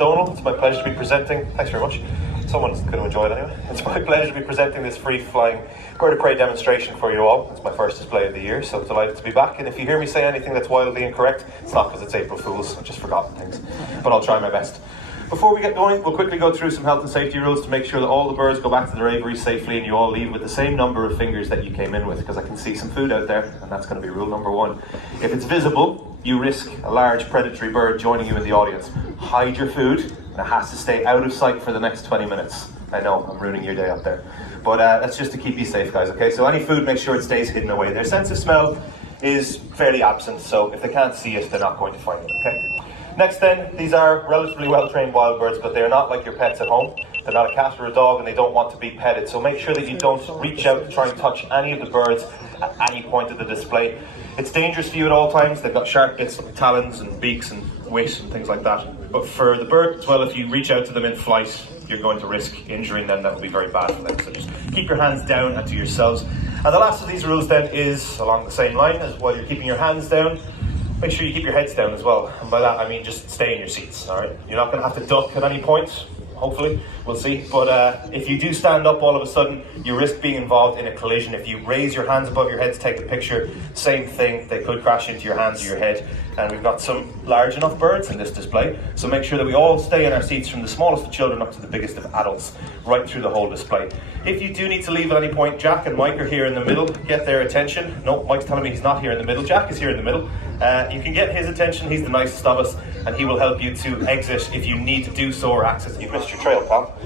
Donal. It's my pleasure to be presenting. Thanks very much. Someone's going to enjoy it anyway. It's my pleasure to be presenting this free-flying bird of prey demonstration for you all. It's my first display of the year, so delighted to be back. And if you hear me say anything that's wildly incorrect, it's not because it's April Fool's. I've just forgotten things, but I'll try my best. Before we get going, we'll quickly go through some health and safety rules to make sure that all the birds go back to their aviaries safely and you all leave with the same number of fingers that you came in with, because I can see some food out there, and that's going to be rule number one. If it's visible, you risk a large predatory bird joining you in the audience. Hide your food, and it has to stay out of sight for the next 20 minutes. I know, I'm ruining your day up there. But that's just to keep you safe, guys, okay? So any food, make sure it stays hidden away. Their sense of smell is fairly absent, so if they can't see it, they're not going to find it, okay? Next then, these are relatively well-trained wild birds, but they're not like your pets at home. They're not a cat or a dog, and they don't want to be petted. So make sure that you don't reach out to try and touch any of the birds at any point of the display. It's dangerous for you at all times. They've got sharp bits like talons and beaks and wit and things like that. But for the bird as well, if you reach out to them in flight, you're going to risk injuring them. That will be very bad for them. So just keep your hands down and to yourselves. And the last of these rules then is along the same line as while you're keeping your hands down. Make sure you keep your heads down as well. And by that I mean just stay in your seats, alright? You're not going to have to duck at any point, hopefully, we'll see. But if you do stand up all of a sudden, you risk being involved in a collision. If you raise your hands above your head to take a picture, same thing, they could crash into your hands or your head. And we've got some large enough birds in this display, so make sure that we all stay in our seats from the smallest of children up to the biggest of adults, right through the whole display. If you do need to leave at any point, Jack and Mike are here in the middle. Get their attention. No, Mike's telling me he's not here in the middle. Jack is here in the middle. You can get his attention. He's the nicest of us, and he will help you to exit if you need to do so or access. You've missed your trail, pal.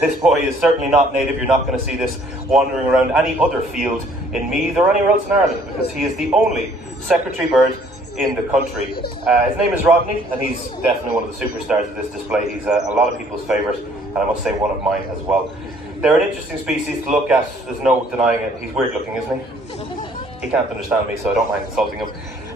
This boy is certainly not native. You're not going to see this wandering around any other field in Meath or anywhere else in Ireland, because he is the only secretary bird in the country. His name is Rodney, and he's definitely one of the superstars of this display. He's a lot of people's favourite, and I must say one of mine as well. They're an interesting species to look at, there's no denying it. He's weird looking, isn't he? He can't understand me, so I don't mind insulting him.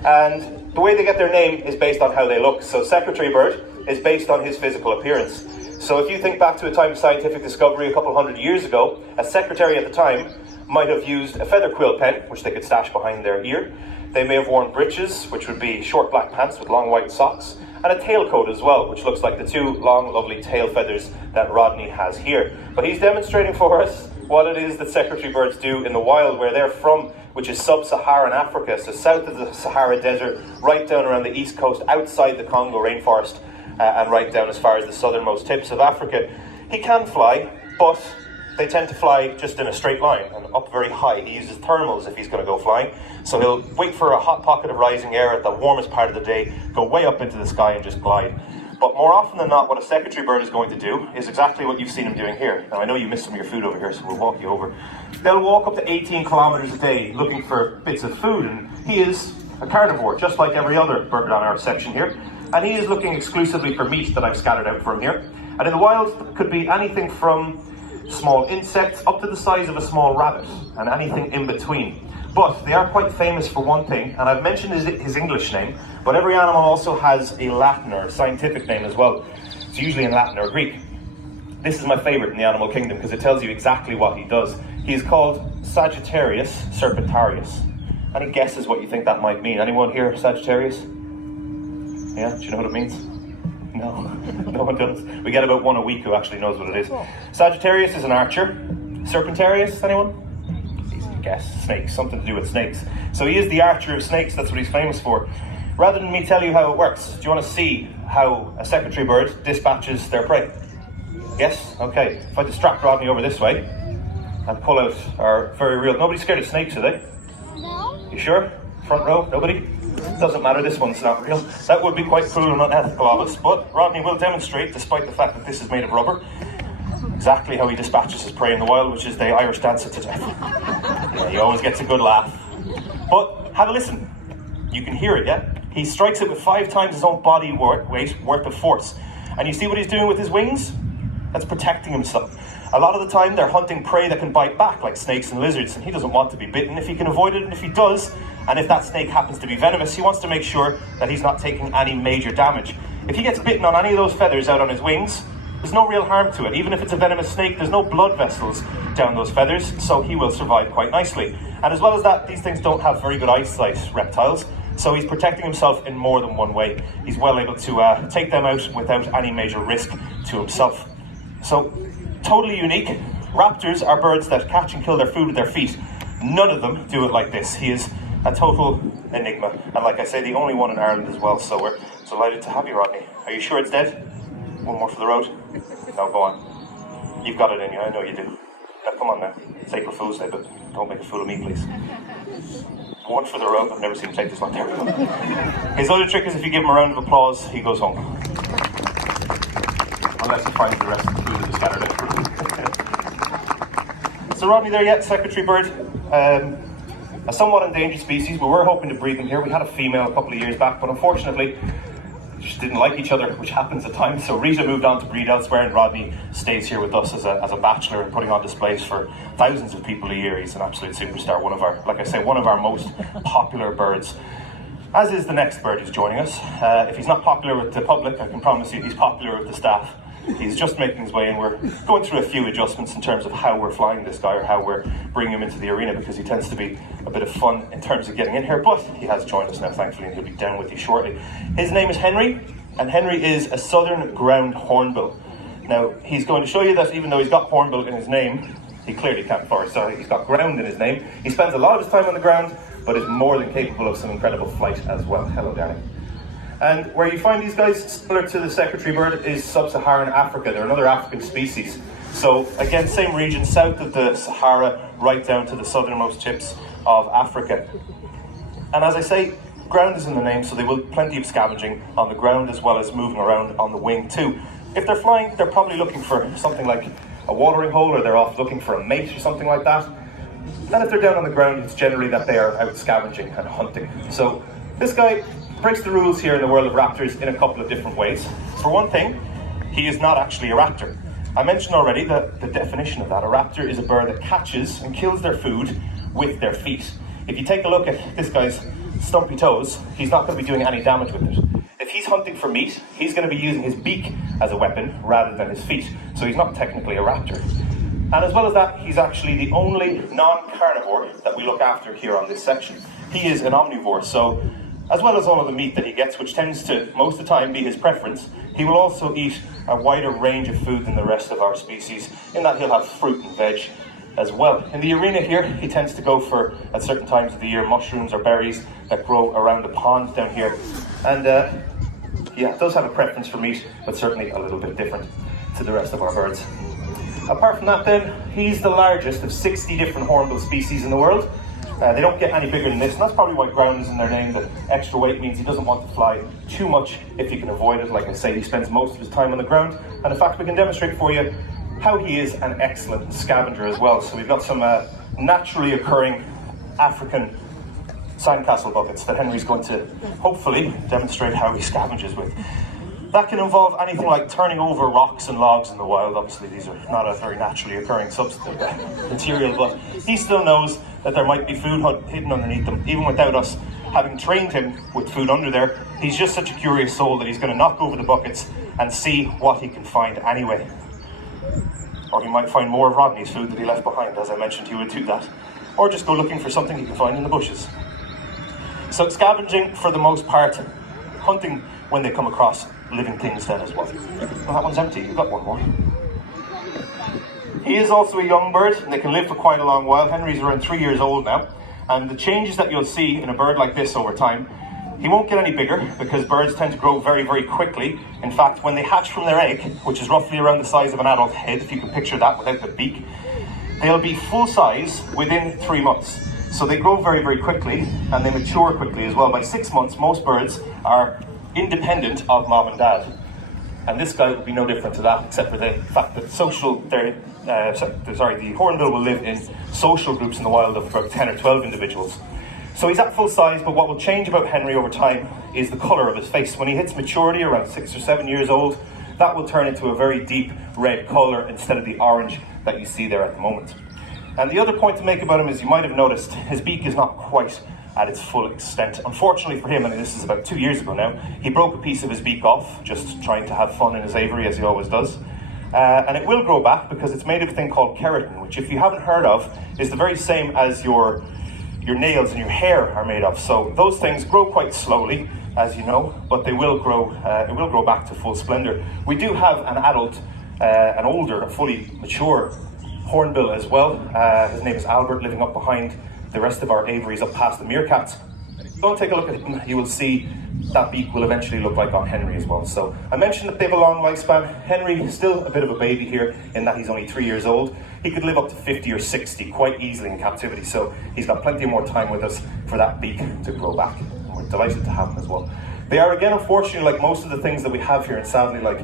And the way they get their name is based on how they look. So secretary bird is based on his physical appearance. So if you think back to a time of scientific discovery a couple hundred years ago, a secretary at the time might have used a feather quill pen, which they could stash behind their ear. They may have worn breeches, which would be short black pants with long white socks, and a tailcoat as well, which looks like the two long, lovely tail feathers that Rodney has here. But he's demonstrating for us what it is that secretary birds do in the wild, where they're from, which is sub-Saharan Africa, so south of the Sahara Desert, right down around the east coast, outside the Congo rainforest, and right down as far as the southernmost tips of Africa. He can fly, but they tend to fly just in a straight line and up very high. He uses thermals if he's going to go flying. So he'll wait for a hot pocket of rising air at the warmest part of the day, go way up into the sky and just glide. But more often than not, what a secretary bird is going to do is exactly what you've seen him doing here. Now, I know you missed some of your food over here, so we'll walk you over. They'll walk up to 18 kilometers a day looking for bits of food, and he is a carnivore, just like every other bird on our section here. And he is looking exclusively for meat that I've scattered out for him here. And in the wild, it could be anything from small insects up to the size of a small rabbit, and anything in between. But they are quite famous for one thing, and I've mentioned his English name, but every animal also has a Latin or scientific name as well. It's usually in Latin or Greek. This is my favourite in the animal kingdom because it tells you exactly what he does. He is called Sagittarius serpentarius. Any guesses what you think that might mean? Anyone here Sagittarius? Yeah, do you know what it means? No, no one does. We get about one a week who actually knows what it is. Sagittarius is an archer. Serpentarius, anyone? Guess, snakes, something to do with snakes. So he is the archer of snakes, that's what he's famous for. Rather than me tell you how it works, do you want to see how a secretary bird dispatches their prey? Yes? Okay. If I distract Rodney over this way and pull out our very real... Nobody's scared of snakes, are they? No. You sure? Front row? Nobody? Doesn't matter, this one's not real. That would be quite cruel and unethical of us, but Rodney will demonstrate, despite the fact that this is made of rubber, exactly how he dispatches his prey in the wild, which is the Irish dance it to death. Yeah, he always gets a good laugh. But have a listen. You can hear it, yeah? He strikes it with 5 times his own body weight worth of force. And you see what he's doing with his wings? That's protecting himself. A lot of the time they're hunting prey that can bite back, like snakes and lizards, and he doesn't want to be bitten if he can avoid it, and if he does, and if that snake happens to be venomous, he wants to make sure that he's not taking any major damage. If he gets bitten on any of those feathers out on his wings, there's no real harm to it. Even if it's a venomous snake, there's no blood vessels down those feathers, so he will survive quite nicely. And as well as that, these things don't have very good eyesight, reptiles, So he's protecting himself in more than one way. He's well able to take them out without any major risk to himself. So, totally unique. Raptors are birds that catch and kill their food with their feet. None of them do it like this. He is a total enigma. And like I say, the only one in Ireland as well. So we're delighted to have you, Rodney. Are you sure it's dead? One more for the road? No, go on. You've got it in you, I know you do. Now, come on now. It's April Fool's Day, but don't make a fool of me, please. One for the road. I've never seen him take this one. There we go. His other trick is if you give him a round of applause, he goes home. Unless he finds the rest of the food that is scattered out. So Rodney there yet, secretary bird. A somewhat endangered species. We were hoping to breed them here. We had a female a couple of years back, but unfortunately, just didn't like each other, which happens at times. So Rita moved on to breed elsewhere, and Rodney stays here with us as a bachelor and putting on displays for thousands of people a year. He's an absolute superstar. One of our, like I say, one of our most popular birds. As is the next bird who's joining us. If he's not popular with the public, I can promise you he's popular with the staff. He's just making his way in. We're going through a few adjustments in terms of how we're flying this guy or how we're bringing him into the arena, because he tends to be a bit of fun in terms of getting in here, but he has joined us now, thankfully, and he'll be down with you shortly. His name is Henry, and Henry is a southern ground hornbill. Now, he's going to show you that even though he's got hornbill in his name, he clearly can't fly, so he's got ground in his name. He spends a lot of his time on the ground, but is more than capable of some incredible flight as well. Hello, Danny. And where you find these guys, similar to the secretary bird, is sub-Saharan Africa. They're another African species. So again, same region, south of the Sahara, right down to the southernmost tips of Africa. And as I say, ground is in the name, so they will plenty of scavenging on the ground as well as moving around on the wing too. If they're flying, they're probably looking for something like a watering hole, or they're off looking for a mate or something like that. And if they're down on the ground, it's generally that they are out scavenging and hunting. So this guy breaks the rules here in the world of raptors in a couple of different ways. For one thing, he is not actually a raptor. I mentioned already the definition of that. A raptor is a bird that catches and kills their food with their feet. If you take a look at this guy's stumpy toes, he's not going to be doing any damage with it. If he's hunting for meat, he's going to be using his beak as a weapon rather than his feet. So he's not technically a raptor. And as well as that, he's actually the only non-carnivore that we look after here on this section. He is an omnivore, so as well as all of the meat that he gets, which tends to, most of the time, be his preference, he will also eat a wider range of food than the rest of our species, in that he'll have fruit and veg as well. In the arena here, he tends to go for, at certain times of the year, mushrooms or berries that grow around the pond down here. And yeah, does have a preference for meat, but certainly a little bit different to the rest of our birds. Apart from that then, he's the largest of 60 different hornbill species in the world. They don't get any bigger than this, and that's probably why ground is in their name. The extra weight means he doesn't want to fly too much if he can avoid it. Like I say, he spends most of his time on the ground, and in fact we can demonstrate for you how he is an excellent scavenger as well. So we've got some naturally occurring African sandcastle buckets that Henry's going to hopefully demonstrate how he scavenges with. That can involve anything like turning over rocks and logs in the wild. Obviously these are not a very naturally occurring material, but he still knows that there might be food hidden underneath them, even without us having trained him with food under there. He's just such a curious soul that he's going to knock over the buckets and see what he can find anyway. Or he might find more of Rodney's food that he left behind. As I mentioned, he would do that. Or just go looking for something he can find in the bushes. So scavenging for the most part, hunting when they come across living things then as well. Well, that one's empty, you've got one more. He is also a young bird, and they can live for quite a long while. Henry's around 3 years old now, and the changes that you'll see in a bird like this over time, he won't get any bigger because birds tend to grow very, very quickly. In fact, when they hatch from their egg, which is roughly around the size of an adult head, if you can picture that without the beak, they'll be full size within 3 months. So they grow very, very quickly, and they mature quickly as well. By 6 months, most birds are independent of mom and dad. And this guy will be no different to that, except for the fact that the hornbill will live in social groups in the wild of about 10 or 12 individuals. So he's at full size, but what will change about Henry over time is the colour of his face. When he hits maturity, around 6 or 7 years old, that will turn into a very deep red colour instead of the orange that you see there at the moment. And the other point to make about him is, you might have noticed, his beak is not quite at its full extent. Unfortunately for him, and this is about 2 years ago now, he broke a piece of his beak off, just trying to have fun in his aviary as he always does. And it will grow back because it's made of a thing called keratin, which, if you haven't heard of, is the very same as your your nails and your hair are made of. So those things grow quite slowly, as you know, but they will grow. It will grow back to full splendor. We do have an adult, an older, a fully mature hornbill as well. His name is Albert, living up behind the rest of our aviaries up past the meerkats. If you go and take a look at him, you will see that beak will eventually look like on Henry as well. So I mentioned that they have a long lifespan. Henry is still a bit of a baby here in that he's only 3 years old. He could live up to 50 or 60 quite easily in captivity, so he's got plenty more time with us for that beak to grow back. And we're delighted to have him as well. They are, again, unfortunately, like most of the things that we have here, and sadly, like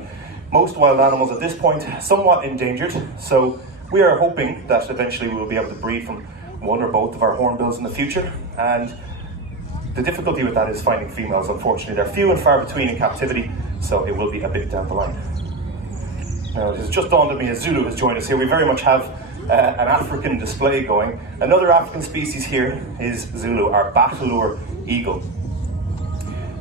most wild animals at this point, somewhat endangered. So we are hoping that eventually we will be able to breed from one or both of our hornbills in the future. And the difficulty with that is finding females, unfortunately. They're few and far between in captivity, so it will be a bit down the line. Now, it has just dawned on me as Zulu has joined us here, we very much have an African display going. Another African species here is Zulu, our Bateleur eagle.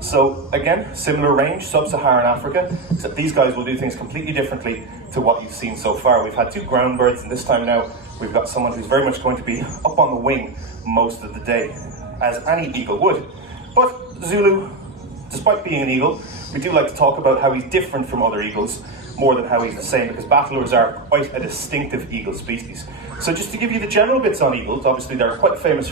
So again, similar range, sub-Saharan Africa, except these guys will do things completely differently to what you've seen so far. We've had two ground birds, and this time now we've got someone who's very much going to be up on the wing most of the day, as any eagle would. But Zulu, despite being an eagle, we do like to talk about how he's different from other eagles more than how he's the same, because Bateleurs are quite a distinctive eagle species. So just to give you the general bits on eagles, obviously they're quite famous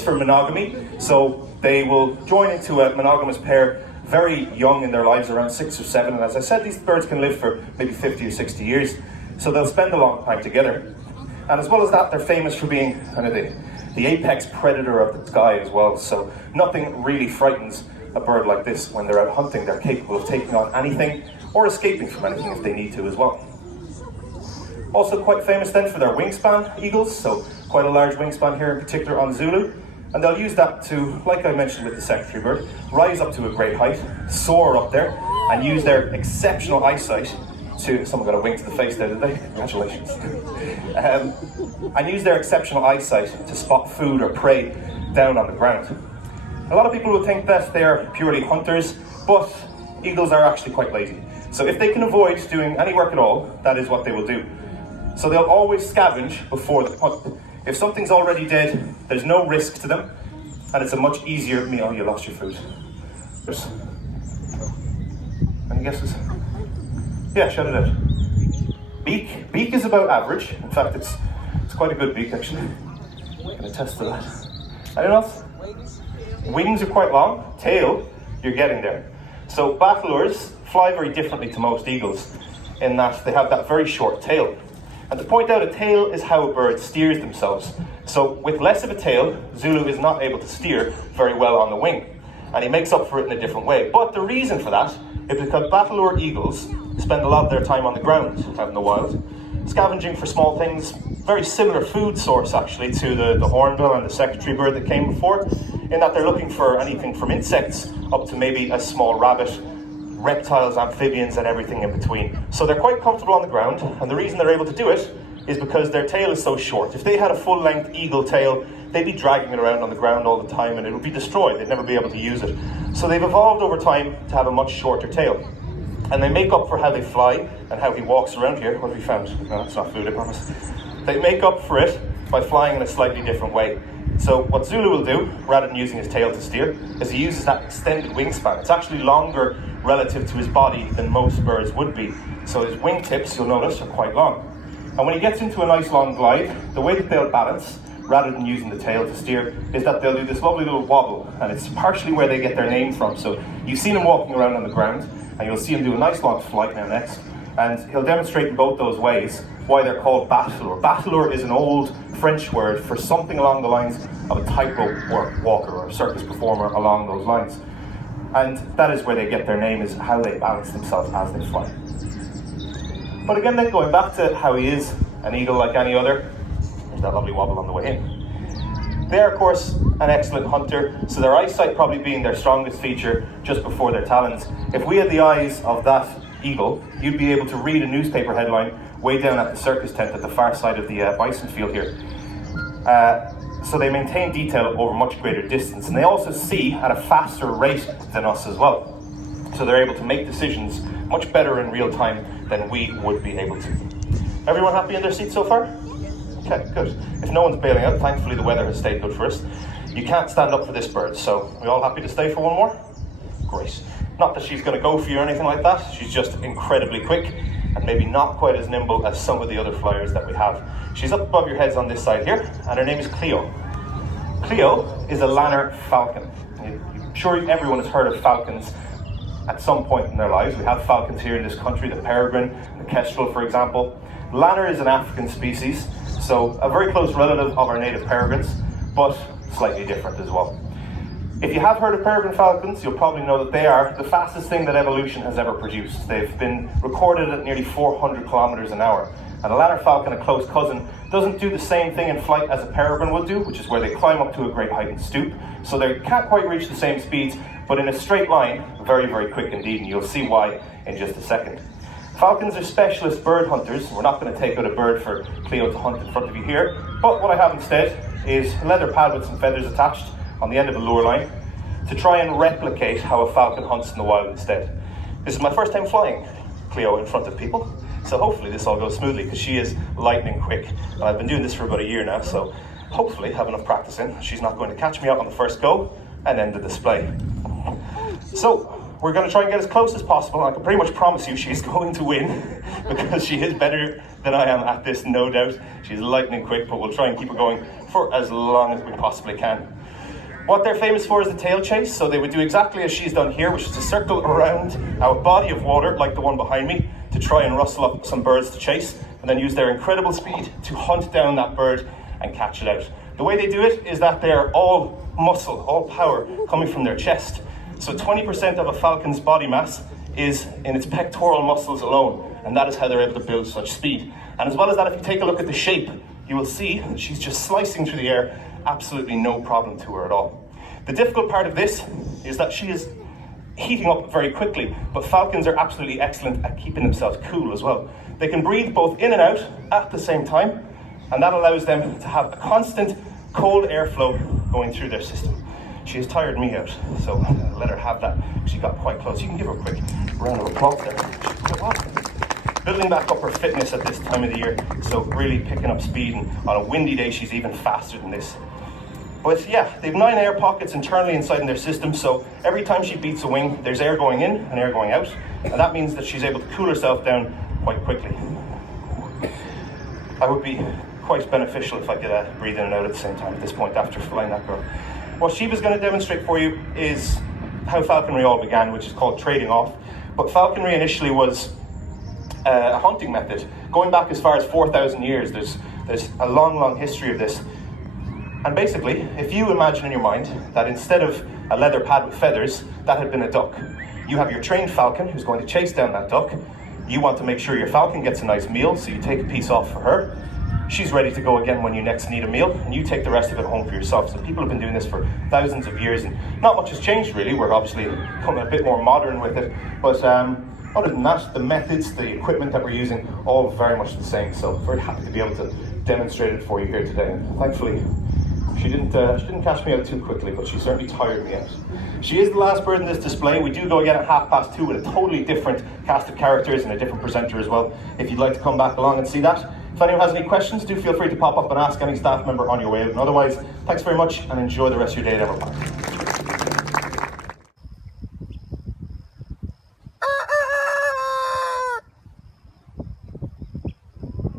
for monogamy. So they will join into a monogamous pair very young in their lives, around 6 or 7. And as I said, these birds can live for maybe 50 or 60 years. So they'll spend a long time together. And as well as that, they're famous for being kind of the apex predator of the sky as well. So nothing really frightens a bird like this when they're out hunting. They're capable of taking on anything or escaping from anything if they need to as well. Also quite famous then for their wingspan, eagles, so quite a large wingspan here in particular on Zulu. And they'll use that to, like I mentioned with the secretary bird, rise up to a great height, soar up there, and use their exceptional eyesight to, someone got a wink to the face there, did they? Congratulations. And use their exceptional eyesight to spot food or prey down on the ground. A lot of people would think that they're purely hunters, but eagles are actually quite lazy. So if they can avoid doing any work at all, that is what they will do. So they'll always scavenge before the hunt. If something's already dead, there's no risk to them, and it's a much easier meal. Oh, you lost your food. Any guesses? Yeah, shout it out. Beak. Beak is about average. In fact, it's quite a good beak, actually. I can attest to that. Anyone else? Wings are quite long. Tail, you're getting there. So Bateleurs fly very differently to most eagles in that they have that very short tail. And to point out, a tail is how a bird steers themselves. So with less of a tail, Zulu is not able to steer very well on the wing. And he makes up for it in a different way. But the reason for that is because Bateleur eagles spend a lot of their time on the ground out in the wild, scavenging for small things, very similar food source actually to the hornbill and the secretary bird that came before, in that they're looking for anything from insects up to maybe a small rabbit, reptiles, amphibians, and everything in between. So they're quite comfortable on the ground, and the reason they're able to do it is because their tail is so short. If they had a full-length eagle tail, they'd be dragging it around on the ground all the time and it would be destroyed. They'd never be able to use it. So they've evolved over time to have a much shorter tail. And they make up for how they fly and how he walks around here. What have we found? No, it's not food, I promise. They make up for it by flying in a slightly different way. So what Zulu will do, rather than using his tail to steer, is he uses that extended wingspan. It's actually longer relative to his body than most birds would be. So his wingtips, you'll notice, are quite long. And when he gets into a nice long glide, the way that they'll balance, rather than using the tail to steer, is that they'll do this lovely little wobble, and it's partially where they get their name from. So you've seen him walking around on the ground, and you'll see him do a nice long flight now next, and he'll demonstrate in both those ways why they're called Bateleur. Bateleur is an old French word for something along the lines of a tightrope walker or a circus performer along those lines. And that is where they get their name, is how they balance themselves as they fly. But again, then going back to how he is an eagle like any other, there's that lovely wobble on the way in. They're, of course, an excellent hunter, so their eyesight probably being their strongest feature just before their talons. If we had the eyes of that eagle, you'd be able to read a newspaper headline way down at the circus tent at the far side of the bison field here. So they maintain detail over much greater distance, and they also see at a faster rate than us as well. So they're able to make decisions much better in real time than we would be able to. Everyone happy in their seats so far? Okay, good. If no one's bailing out, thankfully the weather has stayed good for us. You can't stand up for this bird, so we all happy to stay for one more? Great. Not that she's going to go for you or anything like that, she's just incredibly quick and maybe not quite as nimble as some of the other flyers that we have. She's up above your heads on this side here, and her name is Cleo. Cleo is a Lanner falcon. I'm sure everyone has heard of falcons at some point in their lives. We have falcons here in this country, the peregrine, the kestrel, for example. Lanner is an African species, so a very close relative of our native peregrines, but slightly different as well. If you have heard of peregrine falcons, you'll probably know that they are the fastest thing that evolution has ever produced. They've been recorded at nearly 400 kilometers an hour. And a Lanner falcon, a close cousin, doesn't do the same thing in flight as a peregrine would do, which is where they climb up to a great height and stoop. So they can't quite reach the same speeds, but in a straight line, very, very quick indeed, and you'll see why in just a second. Falcons are specialist bird hunters. We're not going to take out a bird for Cleo to hunt in front of you here, but what I have instead is a leather pad with some feathers attached on the end of a lure line to try and replicate how a falcon hunts in the wild instead. This is my first time flying Cleo in front of people, so hopefully this all goes smoothly because she is lightning quick. And I've been doing this for about a year now, so hopefully have enough practice in. She's not going to catch me out on the first go and end the display. So we're going to try and get as close as possible. I can pretty much promise you she's going to win because she is better than I am at this, no doubt. She's lightning quick, but we'll try and keep her going for as long as we possibly can. What they're famous for is the tail chase, so they would do exactly as she's done here, which is to circle around a body of water, like the one behind me, to try and rustle up some birds to chase, and then use their incredible speed to hunt down that bird and catch it out. The way they do it is that they're all muscle, all power coming from their chest. So 20% of a falcon's body mass is in its pectoral muscles alone, and that is how they're able to build such speed. And as well as that, if you take a look at the shape, you will see that she's just slicing through the air, absolutely no problem to her at all. The difficult part of this is that she is heating up very quickly, but falcons are absolutely excellent at keeping themselves cool as well. They can breathe both in and out at the same time, and that allows them to have a constant cold airflow going through their system. She has tired me out, so let her have that. She got quite close. You can give her a quick round of applause there. Building back up her fitness at this time of the year, so really picking up speed, and on a windy day she's even faster than this. But yeah, they have 9 air pockets internally inside in their system, so every time she beats a wing, there's air going in and air going out, and that means that she's able to cool herself down quite quickly. That would be quite beneficial if I could breathe in and out at the same time at this point after flying that girl. What Shiva's going to demonstrate for you is how falconry all began, which is called trading off. But falconry initially was a hunting method, going back as far as 4,000 years. There's a long history of this. And basically, if you imagine in your mind that instead of a leather pad with feathers, that had been a duck. You have your trained falcon who's going to chase down that duck. You want to make sure your falcon gets a nice meal, so you take a piece off for her. She's ready to go again when you next need a meal, and you take the rest of it home for yourself. So people have been doing this for thousands of years, and not much has changed really. We're obviously becoming a bit more modern with it, but other than that, the methods, the equipment that we're using, all very much the same. So very happy to be able to demonstrate it for you here today. And thankfully, she didn't catch me out too quickly, but she certainly tired me out. She is the last bird in this display. We do go again at 2:30 with a totally different cast of characters and a different presenter as well, if you'd like to come back along and see that. If anyone has any questions, do feel free to pop up and ask any staff member on your way out. And otherwise, thanks very much and enjoy the rest of your day at Everpark.